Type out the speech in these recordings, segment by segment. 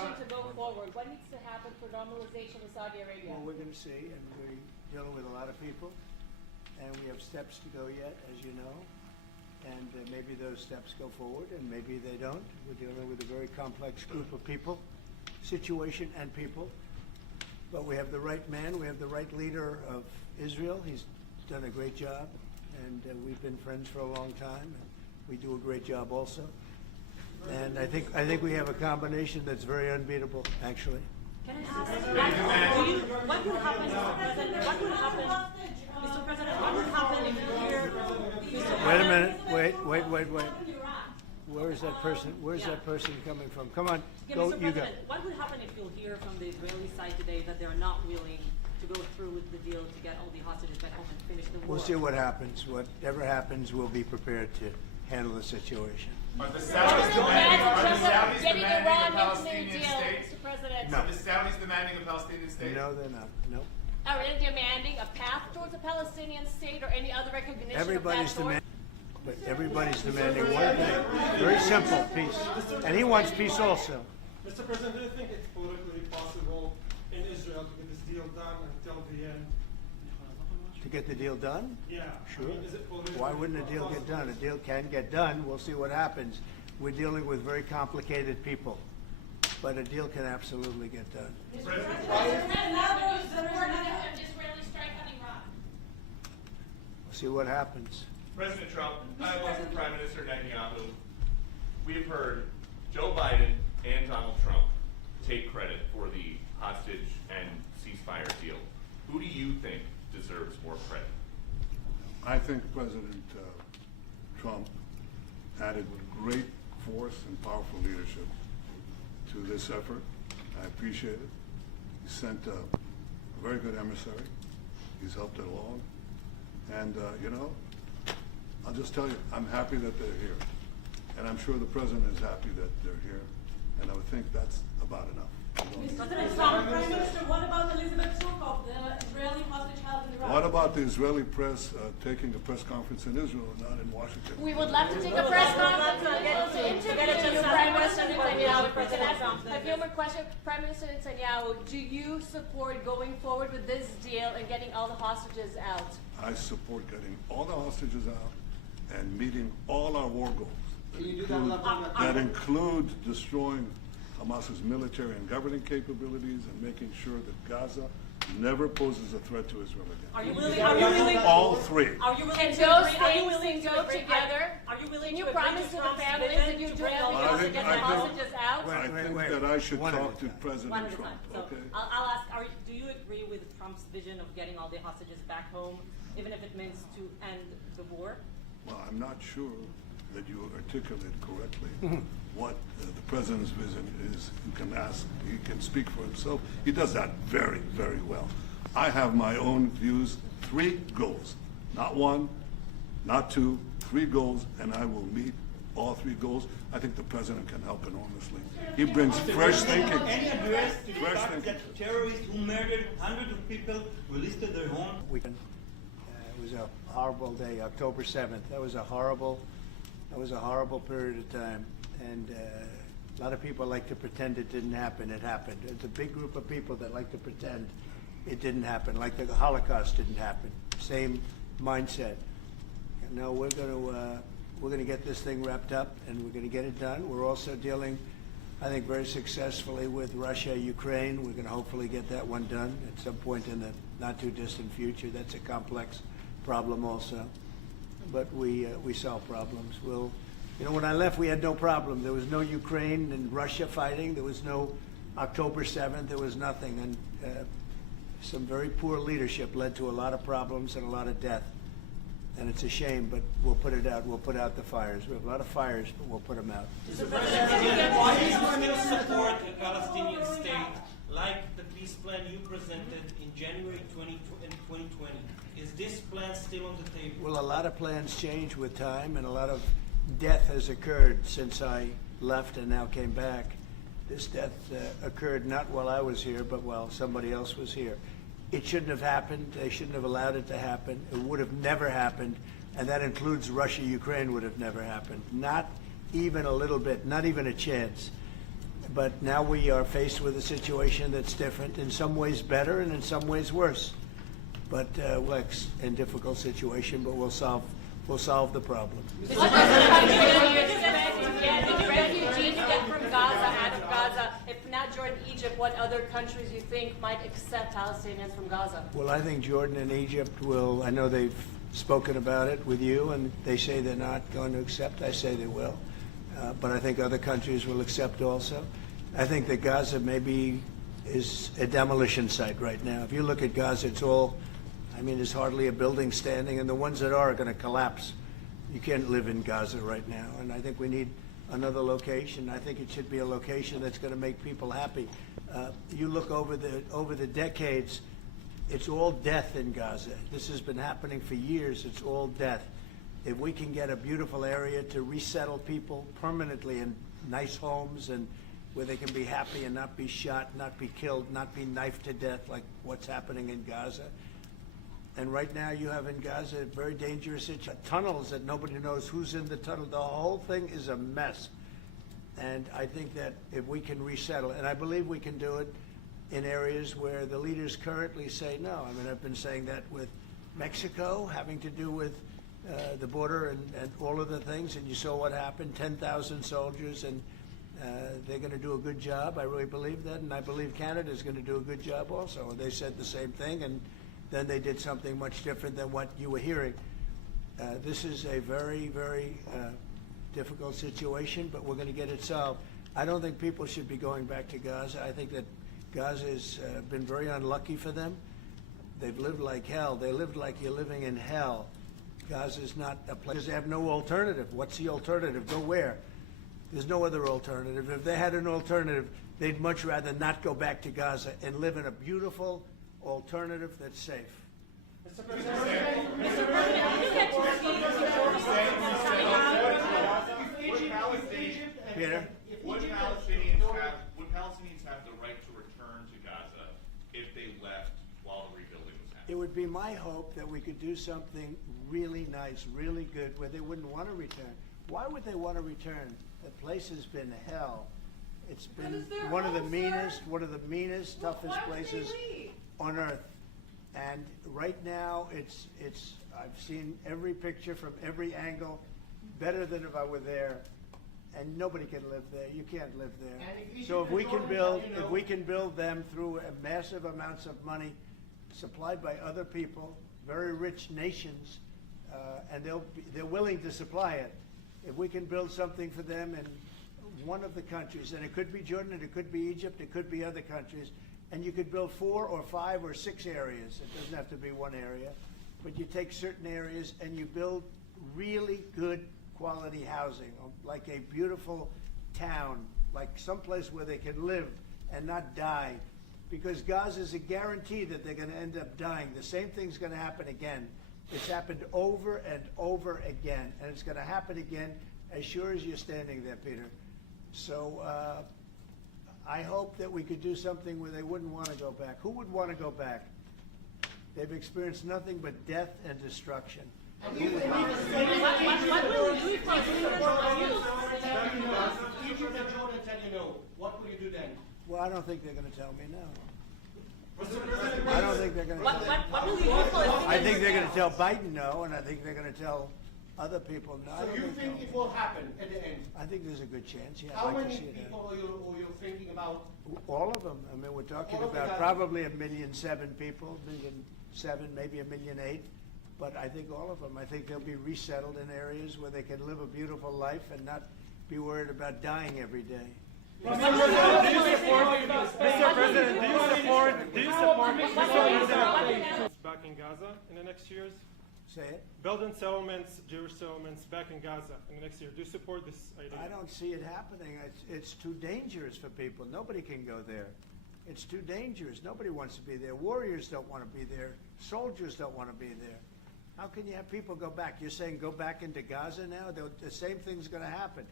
normalization to go forward? What needs to happen for normalization with Saudi Arabia? Well, we're going to see, and we're dealing with a lot of people, and we have steps to go yet, as you know, and maybe those steps go forward, and maybe they don't. We're dealing with a very complex group of people, situation and people, but we have the right man, we have the right leader of Israel. He's done a great job, and we've been friends for a long time, and we do a great job also. And I think we have a combination that's very unbeatable, actually. Can I ask, what would happen, Mr. President? What would happen, Mr. President? What would happen if you hear? Wait a minute. Wait. Where is that person? Where's that person coming from? Come on, go. Mr. You go. President, what would happen if you'll hear from the Israeli side today that they're not willing to go through with the deal to get all the hostages back home and finish the war? We'll see what happens. Whatever happens, we'll be prepared to handle the situation. Are the Saudis demanding a Palestinian deal, state? Mr. President. No. Are the Saudis demanding a Palestinian state? No, they're not. No. Are they demanding a path towards a Palestinian state or any other recognition Everybody's of that demanding. But everybody's demanding one thing. Very simple, peace. And he wants peace also. Mr. President, do you think it's politically possible in Israel to get this deal done until the end? To get the deal done? Yeah. Sure. I mean, is it politically Why wouldn't a deal get possible? done? A deal can get done. We'll see what happens. We're dealing with very complicated people. But a deal can absolutely get done. Israeli strike on Iran. We'll see what happens. President Trump, I work with Prime Minister Netanyahu. We've heard Joe Biden and Donald Trump take credit for the hostage and ceasefire deal. Who do you think deserves more credit? I think President Trump added great force and powerful leadership to this effort. I appreciate it. He sent a very good emissary. He's helped it along. And, I'll just tell you, I'm happy that they're here. And I'm sure the President is happy that they're here. And I would think that's about enough. Prime Minister, what about Elizabeth Surkov, the Israeli hostage held in Iraq? What about the Israeli press taking a press conference in Israel and not in Washington? We would love to take a press conference to interview you, Prime Minister Netanyahu. Can I ask a few more questions? Prime Minister Netanyahu, do you support going forward with this deal and getting all the hostages out? I support getting all the hostages out and meeting all our war goals that include destroying Hamas's military and governing capabilities and making sure that Gaza never poses a threat to Israel again. Are you willing? All three. Are you willing Can to those agree? Are you things willing to go agree? together? Are you willing Can you to agree promise to the Trump's families vision that you to do bring all the everything to get the hostages out? I think Wait. that I should One at talk a to time. President One at a Trump. time. So Okay. I'll ask, do you agree with Trump's vision of getting all the hostages back home, even if it means to end the war? Well, I'm not sure that you articulate correctly what the President's vision is. You can ask, he can speak for himself. He does that very, very well. I have my own views, 3 goals, not 1, not 2, 3 goals, and I will meet all 3 goals. I think the President can help enormously. He brings fresh thinking. Any address to the Fresh fact thinking. that terrorists who murdered hundreds of people released their homes? It was a horrible day, October 7th. That was a horrible period of time. And a lot of people like to pretend it didn't happen. It happened. It's a big group of people that like to pretend it didn't happen, like the Holocaust didn't happen. Same mindset. No, we're going to get this thing wrapped up, and we're going to get it done. We're also dealing, I think, very successfully with Russia, Ukraine. We're going to hopefully get that one done at some point in the not too distant future. That's a complex problem also, but we solve problems. When I left, we had no problem. There was no Ukraine and Russia fighting. There was no October 7th. There was nothing, and some very poor leadership led to a lot of problems and a lot of death. And it's a shame, but we'll put it out. We'll put out the fires. We have a lot of fires, but we'll put them out. Why do you still support a Palestinian state like the peace plan you presented in January 2020? Is this plan still on the table? Well, a lot of plans change with time, and a lot of death has occurred since I left and now came back. This death occurred not while I was here, but while somebody else was here. It shouldn't have happened. They shouldn't have allowed it to happen. It would have never happened, and that includes Russia, Ukraine would have never happened. Not even a little bit, not even a chance. But now we are faced with a situation that's different, in some ways better and in some ways worse. But we're in a difficult situation, but we'll solve the problem. Did you expect to get refugees to get from Gaza, out of Gaza? If not Jordan, Egypt, what other countries you think might accept Palestinians from Gaza? Well, I think Jordan and Egypt will. I know they've spoken about it with you, and they say they're not going to accept. I say they will. But I think other countries will accept also. I think that Gaza maybe is a demolition site right now. If you look at Gaza, it's all, I mean, there's hardly a building standing, and the ones that are going to collapse. You can't live in Gaza right now, and I think we need another location. I think it should be a location that's going to make people happy. You look over the decades, it's all death in Gaza. This has been happening for years. It's all death. If we can get a beautiful area to resettle people permanently in nice homes and where they can be happy and not be shot, not be killed, not be knifed to death like what's happening in Gaza. And right now you have in Gaza a very dangerous situation. Tunnels that nobody knows who's in the tunnel. The whole thing is a mess. And I think that if we can resettle, and I believe we can do it in areas where the leaders currently say no. I mean, I've been saying that with Mexico, having to do with the border and all of the things, and you saw what happened, 10,000 soldiers, and they're going to do a good job. I really believe that, and I believe Canada's going to do a good job also. And they said the same thing, and then they did something much different than what you were hearing. This is a very, very difficult situation, but we're going to get it solved. I don't think people should be going back to Gaza. I think that Gaza has been very unlucky for them. They've lived like hell. They lived like you're living in hell. Gaza is not a place. They have no alternative. What's the alternative? Go where? There's no other alternative. If they had an alternative, they'd much rather not go back to Gaza and live in a beautiful alternative that's safe. Mr. President, Peter? Would Palestinians have the right to return to Gaza if they left while the rebuilding was happening? It would be my hope that we could do something really nice, really good, where they wouldn't want to return. Why would they want to return? The place has been hell. It's been one of the meanest, toughest places on earth. And right now, I've seen every picture from every angle, better than if I were there. And nobody can live there. You can't live there. So if we can build them through massive amounts of money supplied by other people, very rich nations, and they're willing to supply it. If we can build something for them in one of the countries, and it could be Jordan, and it could be Egypt, it could be other countries, and you could build 4 or 5 or 6 areas. It doesn't have to be one area, but you take certain areas and you build really good quality housing, like a beautiful town, like someplace where they can live and not die. Because Gaza is a guarantee that they're going to end up dying. The same thing's going to happen again. It's happened over and over again, and it's going to happen again as sure as you're standing there, Peter. So I hope that we could do something where they wouldn't want to go back. Who would want to go back? They've experienced nothing but death and destruction. What will you do if Egypt and Jordan tell you no? What will you do then? Well, I don't think they're going to tell me no. I don't think they're going to tell me no. What will you do if I think they're going to tell Biden no, and I think they're going to tell other people no. So you think it will happen at the end? I think there's a good chance, yeah. How I'd like to many see it happen. people are you thinking about? All of them. I mean, we're talking All of about them. probably 1.7 million people, 1.7 million, maybe 1.8 million. But I think all of them. I think they'll be resettled in areas where they can live a beautiful life and not be worried about dying every day. Mr. President, do you support back in Gaza in the next years? Say it. Building settlements, Jewish settlements back in Gaza in the next year. Do you support this idea? I don't see it happening. It's too dangerous for people. Nobody can go there. It's too dangerous. Nobody wants to be there. Warriors don't want to be there. Soldiers don't want to be there. How can you have people go back? You're saying go back into Gaza now? The same thing's going to happen.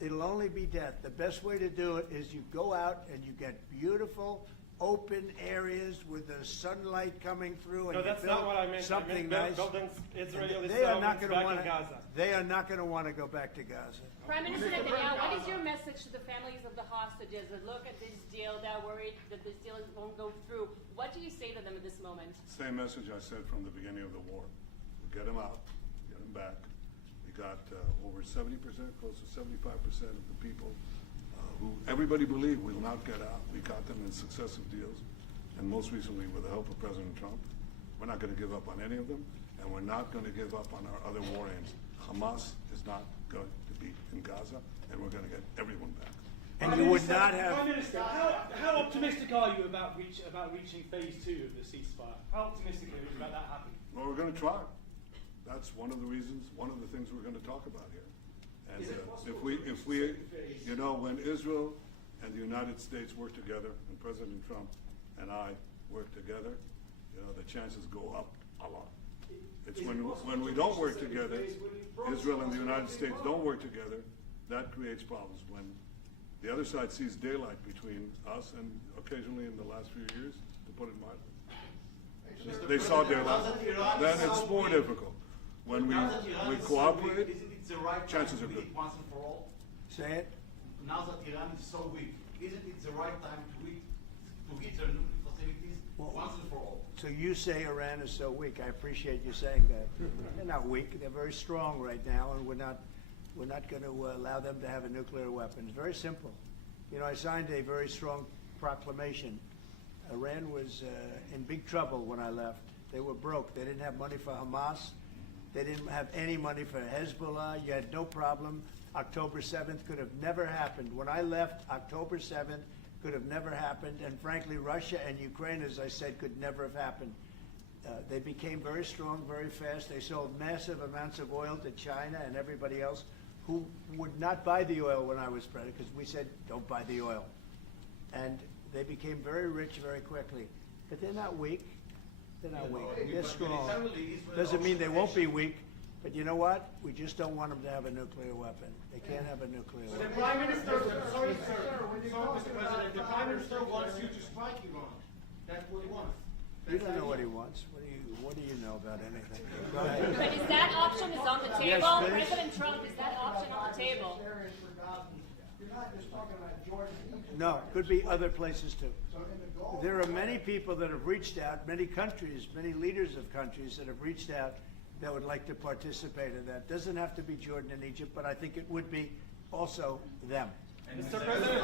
It'll only be death. The best way to do it is you go out and you get beautiful, open areas with the sunlight coming through and No, you that's build not what I meant. something I meant nice. building Israeli They are not settlements going to back want in Gaza. They are not going to want to go back to Gaza. Prime Minister Netanyahu, what is your message to the families of the hostages that look at this deal, they're worried that this deal won't go through? What do you say to them at this moment? Same message I said from the beginning of the war. Get them out, get them back. We got over 70%, close to 75% of the people who everybody believed will not get out. We got them in successive deals, and most recently with the help of President Trump. We're not going to give up on any of them, and we're not going to give up on our other war aims. Hamas is not going to be in Gaza, and we're going to get everyone back. And you would not have. Prime Minister, how optimistic are you about reaching phase 2 of the ceasefire? How optimistic are you about that happening? Well, we're going to try. That's one of the reasons, one of the things we're going to talk about here. And if we, you know, when Israel and the United States work together, and President Trump and I work together, you know, the chances go up a lot. It's when we don't work together, Israel and the United States don't work together, that creates problems. When the other side sees daylight between us and occasionally in the last few years, to put it mildly, they saw daylight, then it's more difficult. When we cooperate, Isn't it the right chances time are to good. meet once and for all? Say it. Now that Iran is so weak, isn't it the right time to hit their nuclear facilities once and for all? So you say Iran is so weak. I appreciate you saying that. They're not weak. They're very strong right now, and we're not going to allow them to have a nuclear weapon. It's very simple. You know, I signed a very strong proclamation. Iran was in big trouble when I left. They were broke. They didn't have money for Hamas. They didn't have any money for Hezbollah. You had no problem. October 7th could have never happened. When I left, October 7th could have never happened. And frankly, Russia and Ukraine, as I said, could never have happened. They became very strong very fast. They sold massive amounts of oil to China and everybody else who would not buy the oil when I was president, because we said, don't buy the oil. And they became very rich very quickly. But they're not weak. They're not weak. They're strong. Doesn't mean they won't be weak. But you know what? We just don't want them to have a nuclear weapon. They can't have a nuclear The weapon. Prime Minister, sorry, sir, Mr. President, the Prime Minister wants you to strike Iran. That's what he wants. You don't know what he wants. What do you know about anything? Go ahead. But is that option is on the table? Yes, please. President Trump, is that option on the table? You're not just talking about Jordan. No, could be other places too. There are many people that have reached out, many countries, many leaders of countries that have reached out that would like to participate in that. Doesn't have to be Jordan and Egypt, but I think it would be also them. Mr. President,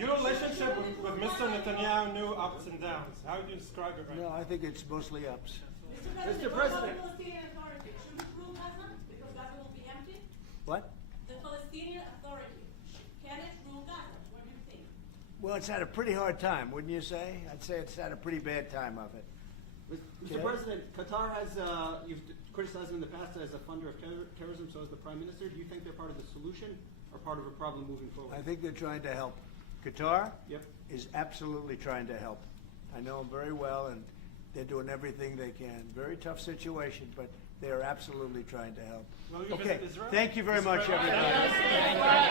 your relationship with Mr. Netanyahu knew ups and downs. How would you describe it right No, now? I think it's mostly ups. Mr. President. The Palestinian Authority should rule Gaza because Gaza will be empty. What? The Palestinian Authority, can it rule Gaza? What do you think? Well, it's had a pretty hard time, wouldn't you say? I'd say it's had a pretty bad time of it. Mr. President, Qatar has, you've criticized them in the past as a funder of terrorism, so as the Prime Minister. Do you think they're part of the solution or part of a problem moving forward? I think they're trying to help. Qatar Yep. is absolutely trying to help. I know them very well, and they're doing everything they can. Very tough situation, but they are absolutely trying to help. Will you Okay, visit Israel? thank you very Mr. much, President. everybody.